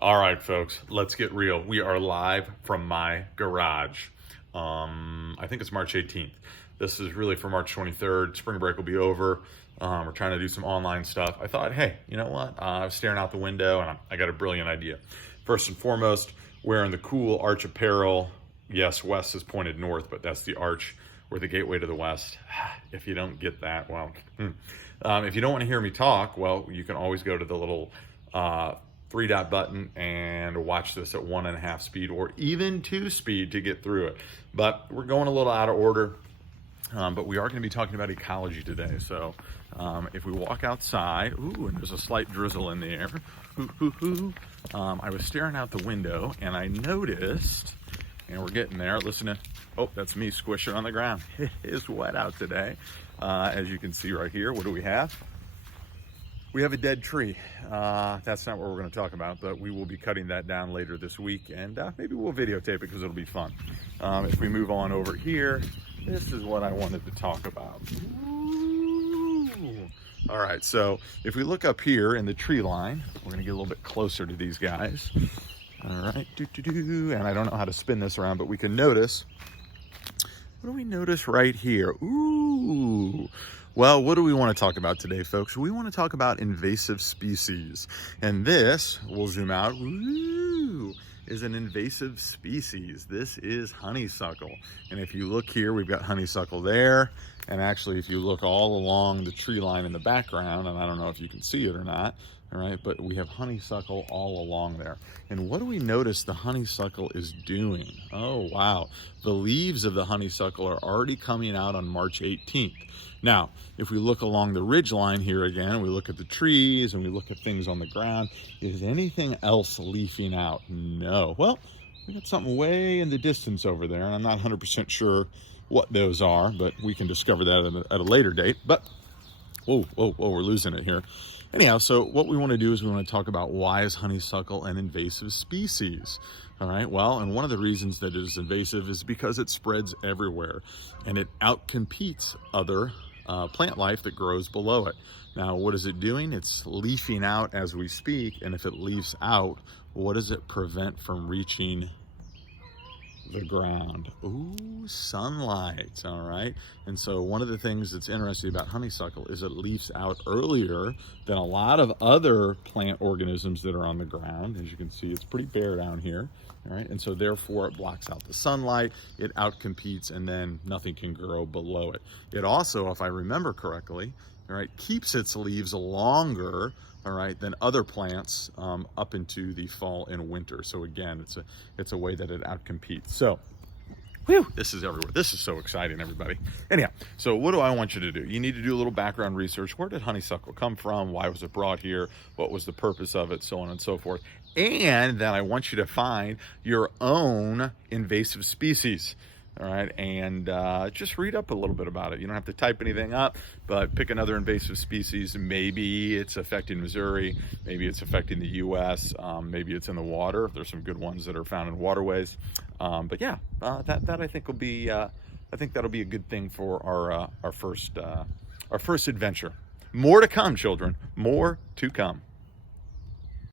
All right, folks, let's get real. We are live from my garage. I think it's March 18th. This is really for March 23rd. Spring break will be over. We're trying to do some online stuff. I thought, hey, you know what? I was staring out the window and I got a brilliant idea. First and foremost, wearing the cool arch apparel. Yes, west is pointed north, but that's the arch or the gateway to the west. If you don't get that, well, if you don't want to hear me talk, well, you can always go to the little three-dot button and watch this at 1.5 speed or even 2 speed to get through it. But we're going a little out of order, but we are going to be talking about ecology today. So if we walk outside, ooh, and there's a slight drizzle in the air. I was staring out the window and I noticed, and we're getting there, listen to, oh, that's me squishing on the ground. It is wet out today. As you can see right here, what do we have? We have a dead tree. That's not what we're going to talk about, but we will be cutting that down later this week, and maybe we'll videotape it because it'll be fun. If we move on over here, this is what I wanted to talk about. Ooh. All right, so if we look up here in the tree line, we're going to get a little bit closer to these guys. All right, and I don't know how to spin this around, but we can notice. What do we notice right here? Ooh. Well, what do we want to talk about today, folks? We want to talk about invasive species. And this, we'll zoom out, ooh, is an invasive species. This is honeysuckle. And if you look here, we've got honeysuckle there. And actually, if you look all along the tree line in the background, and I don't know if you can see it or not, all right, but we have honeysuckle all along there. And what do we notice the honeysuckle is doing? Oh, wow. The leaves of the honeysuckle are already coming out on March 18th. Now, if we look along the ridge line here again, we look at the trees and we look at things on the ground, is anything else leafing out? No. Well, we got something way in the distance over there, and I'm not 100% sure what those are, but we can discover that at a later date. But, whoa, we're losing it here. Anyhow, so what we want to do is we want to talk about why is honeysuckle an invasive species? All right, well, and one of the reasons that it is invasive is because it spreads everywhere and it outcompetes other plant life that grows below it. Now, what is it doing? It's leafing out as we speak, and if it leaves out, what does it prevent from reaching the ground? Ooh, sunlight, all right? And so one of the things that's interesting about honeysuckle is it leaves out earlier than a lot of other plant organisms that are on the ground. As you can see, it's pretty bare down here, all right? And so therefore it blocks out the sunlight, it outcompetes, and then nothing can grow below it. It also, if I remember correctly, all right, keeps its leaves longer, all right, than other plants up into the fall and winter. So again, it's a way that it outcompetes. So, whew, this is everywhere. This is so exciting, everybody. Anyhow, so what do I want you to do? You need to do a little background research. Where did honeysuckle come from? Why was it brought here? What was the purpose of it? So on and so forth. And then I want you to find your own invasive species. All right, and just read up a little bit about it. You don't have to type anything up, but pick another invasive species. Maybe it's affecting Missouri, maybe it's affecting the U.S., maybe it's in the water. There's some good ones that are found in waterways. But yeah, that I think will be, I think that'll be a good thing for our first adventure. More to come, children. More to come.